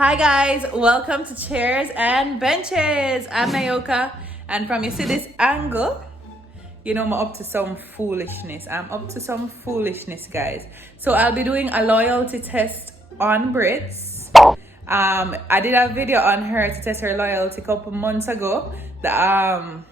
Hi guys, welcome to Chairs and Benches. I'm Nayoka, and from you see this angle, you know I'm up to some foolishness. Guys. So I'll be doing a loyalty test on Britts. I did a video on her to test her loyalty a couple months ago. The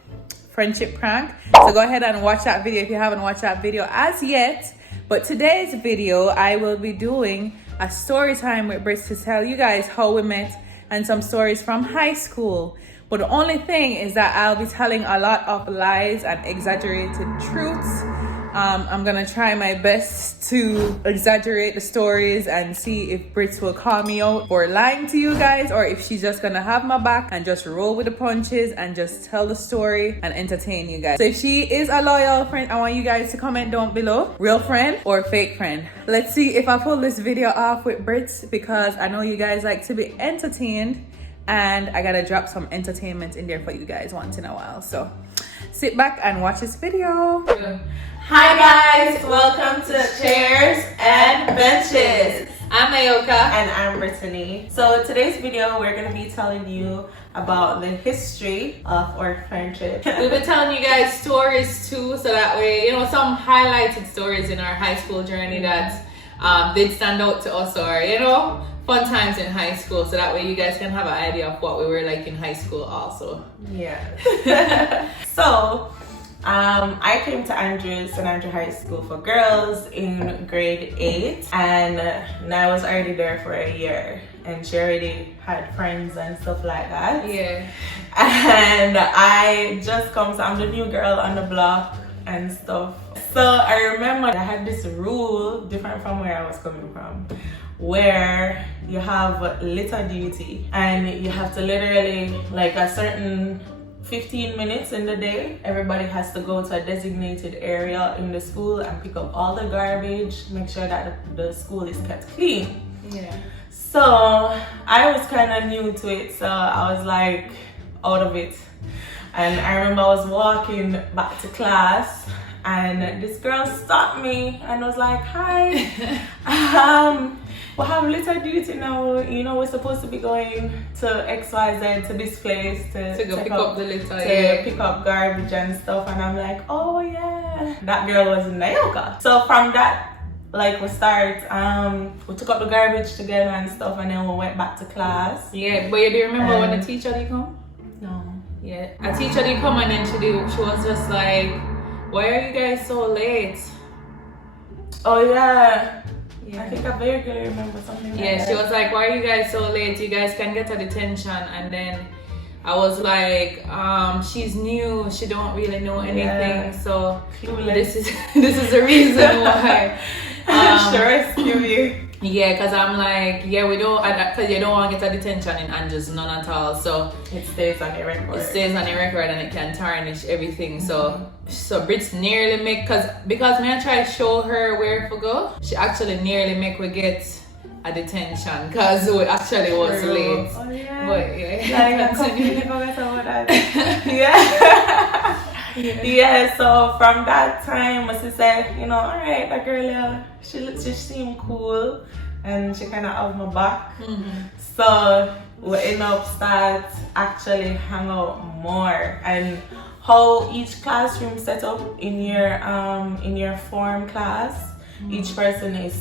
friendship prank. So go ahead and watch that video if you haven't watched that video as yet. But today's video, I will be doing a story time with Britts to tell you guys how we met and some stories from high school. But the only thing is that I'll be telling a lot of lies and exaggerated truths. I'm gonna try my best to exaggerate the stories and see if Britts will call me out for lying to you guys, or if she's just gonna have my back and just roll with the punches and just tell the story and entertain you guys. So if she is a loyal friend, I want you guys to comment down below, real friend or fake friend. Let's see if I pull this video off with Britts, because I know you guys like to be entertained and I gotta drop some entertainment in there for you guys once in a while. So sit back and watch this video. Hi guys, welcome to Chairs and Benches. I'm Nayoka. And I'm Brittany. So today's video we're going to be telling you about the history of our friendship. We'll be telling you guys stories too, so that way, you know, some highlighted stories in our high school journey that did stand out to us, or, you know, fun times in high school, so that way you guys can have an idea of what we were like in high school also. Yeah. So I came to St. Andrew High School for girls in grade 8, and I was already there for a year, and she already had friends and stuff like that. Yeah. And I just come, so I'm the new girl on the block and stuff. So I remember I had this rule, different from where I was coming from, where you have litter duty, and you have to literally, like, a certain 15 minutes in the day, everybody has to go to a designated area in the school and pick up all the garbage, make sure that the school is kept clean. Yeah. So I was kind of new to it, so I was like out of it. And I remember I was walking back to class, and this girl stopped me and was like, "Hi, we have litter duty now. You know, we're supposed to be going to XYZ, to this place to go pick up the litter, pick up garbage and stuff." And I'm like, "Oh yeah." That girl was Nayoka. So from that, like, we took up the garbage together and stuff, and then we went back to class. Yeah, but you do remember when the teacher did come? No. Yeah, a teacher did come, and then she was just like, "Why are you guys so late?" Oh yeah. Yeah. I think I vaguely remember something like Yeah, that. she was like, "Why are you guys so late? You guys can get a detention." And then I was like, she's new, she don't really know anything, so this is the reason why. Sure, rescue you. Yeah, because I'm like, yeah, because you don't want to get a detention in Andrews, none at all. So it stays on your record. It stays on your record, and it can tarnish everything. So Britts nearly make, because me I try to show her where to go, she actually nearly make we get a detention because we actually was late. Oh yeah. But yeah, like, I completely forgot about that. Yeah. Yeah, so from that time, she said, you know, alright, that girl, she seemed cool, and she kind of have my back. Mm-hmm. So we end up start actually hang out more. And how each classroom set up in your form class, each person is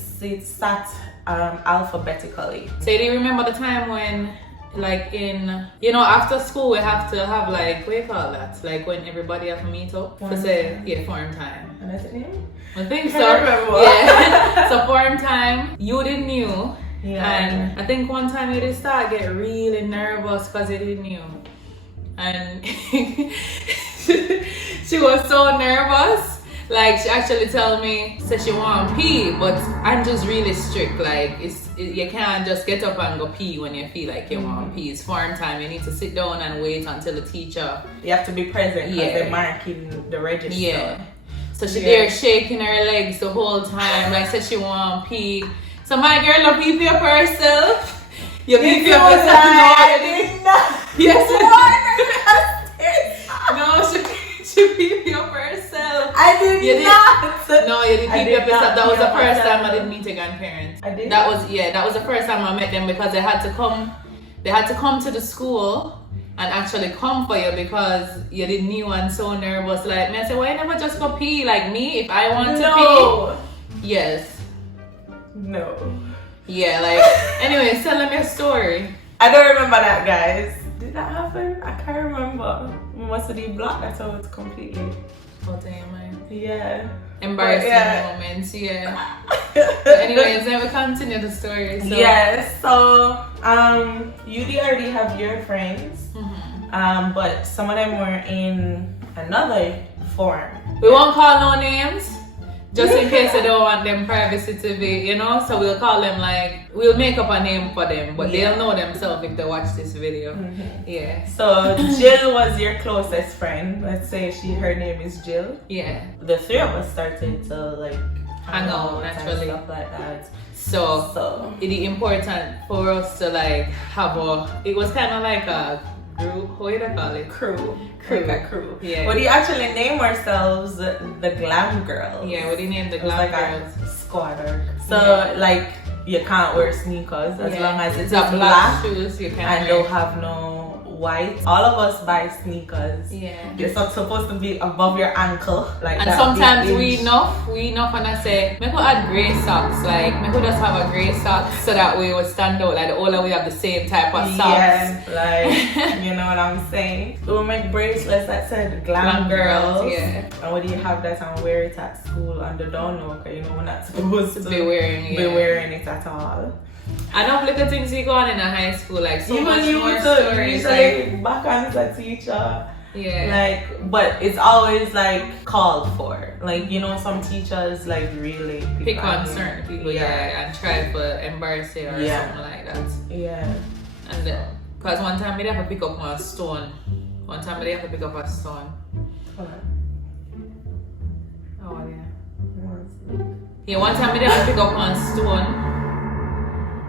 sat alphabetically. So do you remember the time when, like, in, you know, after school we have to have, like, what do you call that? Like when everybody have to meet up to say, yeah, form time. And that's it? I think so. I remember. Yeah. So form time, you didn't knew. Yeah. And I think one time you did start get really nervous because you didn't knew. And she was so nervous. Like, she actually told me, said she want to pee, but I'm just really strict. Like, you can't just get up and go pee when you feel like you want to pee. It's form time. You need to sit down and wait until the teacher. You have to be present because they're marking the register. Yeah. So she there shaking her legs the whole time. Like, said she want to pee. So my girl, no pee for herself. You pee for yourself. No, you didn't. Yes. No, she She peed up herself. I did not. No, you didn't I peed did up yourself. not That was pee the up first myself. time I didn't meet your grandparents. I did? That was the first time I met them because they had to come to the school and actually come for you because you didn't knew and so nervous. Like me, I said, why you never just go pee like me if I want to pee? Yes. No. Yeah, like anyway, tell them your story. I don't remember that, guys. Did that happen? I can't remember. We must have blocked that out completely. What am I? Yeah. Embarrassing moments, yeah. Anyways, then we continue the story. So. Yes, so you already have your friends, but some of them were in another form. We won't call no names, just in case they don't want them privacy to be, so we'll call them we'll make up a name for them, but they'll know themselves if they watch this video. Yeah. So Jill was your closest friend. Let's say her name is Jill. Yeah. The three of us started to hang out naturally. And stuff like that. So it is important for us to it was kind of like a group, what do you call it? Crew. Like a crew. Yeah. What do you actually name ourselves? The Glam Girls. Yeah, what do you name the It was Glam Girls? a squad. So you can't wear sneakers as long as it's a black shoes. You can't and don't have no white. All of us buy sneakers. Yeah. It's not supposed to be above your ankle like and that. Sometimes we enough and I say, make we add grey socks. Make we just have a grey sock so that we will stand out. Like the older we have the same type of socks. Yeah, you know what I'm saying? We'll make bracelets that said Glam Girls. Yeah. And what do you have that and wear it at school on the down because we're not supposed to be wearing it at all. I know little things we go on in a high school, so even much you more to stories. back on the teacher. Yeah. But it's always called for. Some teachers really pick on certain people, and try to embarrass it or something like that. Yeah. And because one time they have to pick up a stone. Oh yeah. Yeah, one time they have to pick up one stone.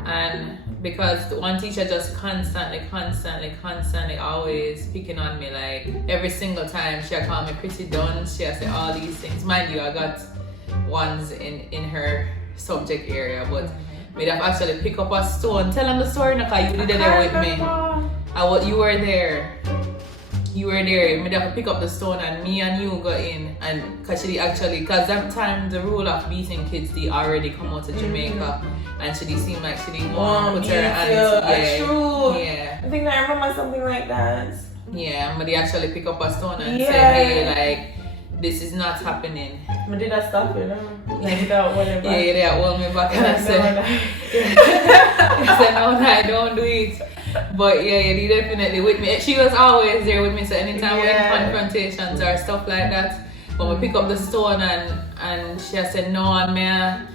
And because one teacher just constantly always picking on me, every single time she'll call me pretty done, she'll say all these things. Mind you, I got ones in her subject area, but we'd have actually pick up a stone. Tell them the story now, because you did it there with me. You were there. We'd have to pick up the stone and me and you go in, and because that time the rule of beating kids, they already come out of Jamaica. And she seemed like she didn't want to put her hands. True. Yeah. I think I remember something like that. Yeah, but they actually pick up a stone and say, hey, this is not happening. But did I stop you now? Without whatever. Yeah, they hold me back and I said, no, I don't do it. But yeah, they definitely with me. She was always there with me, so anytime we had confrontations or stuff like that, when we pick up the stone and she said, no, and me,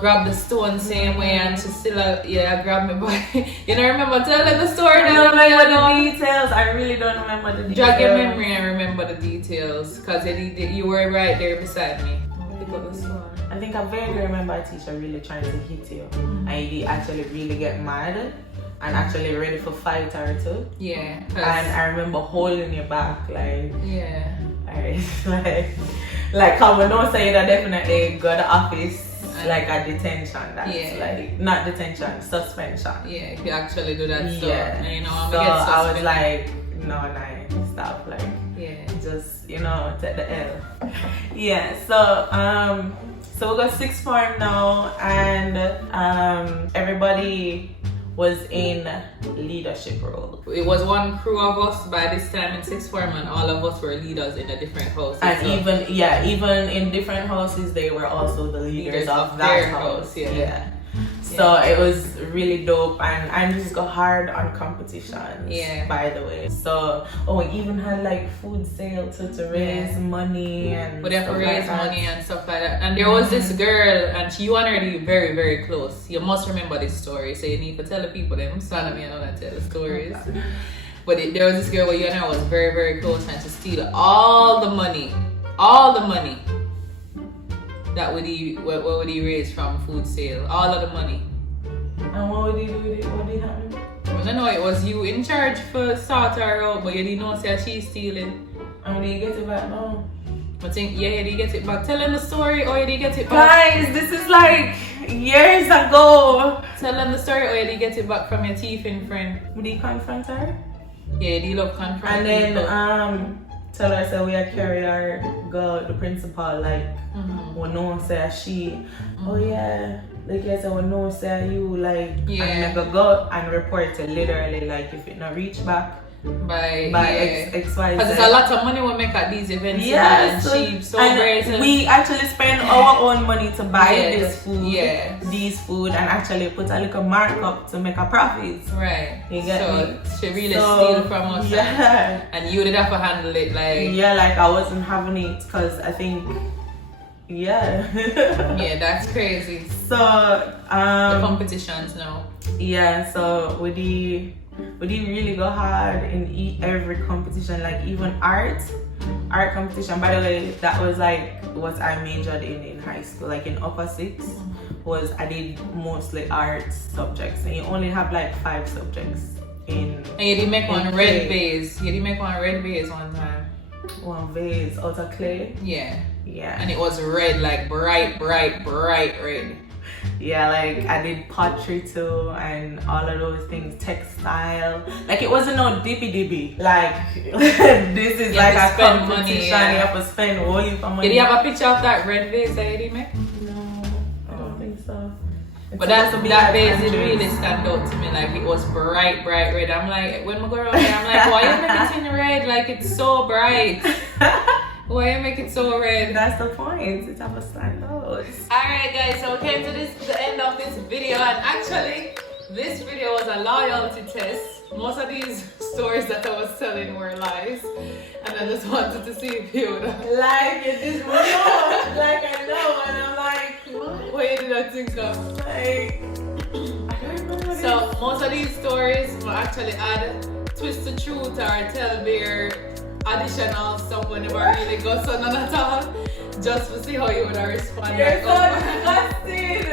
grab the stone same way, and she still, grab me by. Remember telling the story? I don't remember the details. I really don't remember the details. Jog your memory and remember the details, because you were right there beside me. Pick up the stone. I think I vaguely remember a teacher really trying to hit you, and you actually really get mad and actually ready for fight or two. Yeah. And I remember holding you back, yeah. How we know say that definitely go to office. A detention, that's not detention, suspension. Yeah, if you actually do that stuff. Yeah. So I was like, no, stop. Just, take the L. Yeah, so we got sixth form now, and everybody was in leadership role. It was one crew of us by this time in sixth form, and all of us were leaders in a different house. And even in different houses, they were also the leaders of that house. Yeah. So it was really dope, and I just got hard on competitions. Yeah. By the way, so we even had food sale to raise money and. But they have to raise money and stuff like that. And there was this girl, and you and her were very, very close. You must remember this story, so you need to tell the people. Them son of me, I don't tell the stories. But there was this girl where you and her was very, very close, and to steal all the money. That what would he raise from food sale? All of the money. And what would he do with it? What did happen? I don't know, it was you in charge for sort her out, but you didn't know that she's stealing. And when you get it back now? I think, yeah, did you get it back? Tell them the story, or did you get it back? Guys, this is like years ago. Tell them the story, or did you get it back from your thieving friend? Would you confront her? Yeah, do you love confront And then people? tell her say we are carry our girl, the principal, like we know say she. Oh yeah. Like I said, we know say you like Yeah. and make a go and report it literally like if it not reach back by XYZ. Because it's a lot of money we make at these events. Yeah, And so, cheap, so and brazen. we actually spend our own money to buy Yes, this food, yes. these food, and actually put a little markup to make a profit. Right. You get so me? she really So, steal from us. Yeah. And you did have to handle it like. Yeah, like I wasn't having it because I think, yeah. Yeah, that's crazy. So The competitions now. yeah, so we did really go hard in every competition, like even art competition. By the way, that was like what I majored in high school, like in upper six. Was I did mostly art subjects, and you only have like 5 subjects in. And you did make one in red clay. vase. You did make one red vase one time. One vase out of clay. Yeah. Yeah. And it was red, like bright red. Yeah, like I did pottery too, and all of those things, textile. Like it wasn't no dippy. Like this is You like have a to spend competition. money, yeah. You have to spend all your money. Did you have a picture of that red vase that you did make? No, I don't think so. But that vase did really stand out to me, like it was bright red. I'm like, when I go around there, I'm like, why you make it in red? Like it's so bright. Why you make it so red? That's the point. It's have a stand out. Alright guys, so we came to the end of this video, and actually this video was a loyalty test. Most of these stories that I was telling were lies, and I just wanted to see if you would Like it is real. Like I know, and I'm like, what you did I think of. like I don't know what So most of these stories will actually add twist the truth or tell their additional stuff when they were really good, so none at all. Just to see how you would respond. You're like, so oh. disgusted.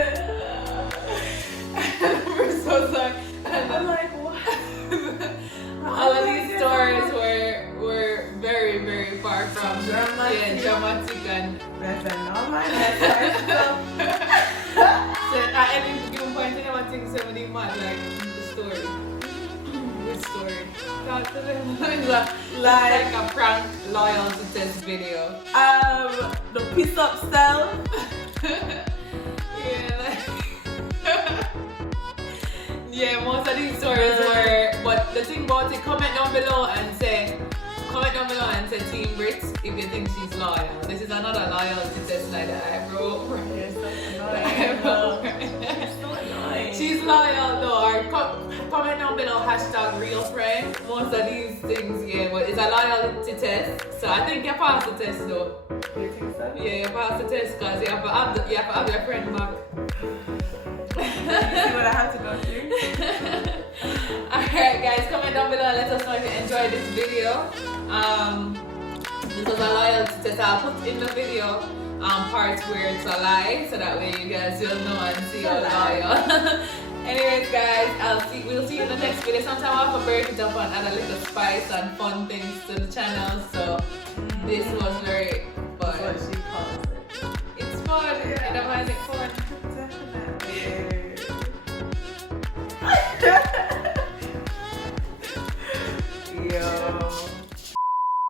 We're so sorry. And I'm like, what? all of these stories were very far from dramatic and That's a normal. That's so at any given point I never think somebody mad like the story. Which story? Talk to them. It's like a prank loyalty test video. The piece up style. Yeah, most of these stories were, but the thing about it, comment down below and say Team Britts if you think she's loyal. This is another loyalty test like that. You're so annoying. She's loyal though, or comment down below #realfriend. Most of these things, yeah, but it's a loyalty test. So I think you passed the test though. You think so? Yeah, you passed the test because you have to have your friend back. You see what I have to go through? Alright guys, comment down below and let us know if you enjoyed this video. This was a loyalty test. I'll put in the video parts where it's a lie, so that way you guys will know and see how loyal. Anyways guys, we'll see you in the next video. Sometime I'll have to break it up and add a little spice and fun things to the channel. So this was very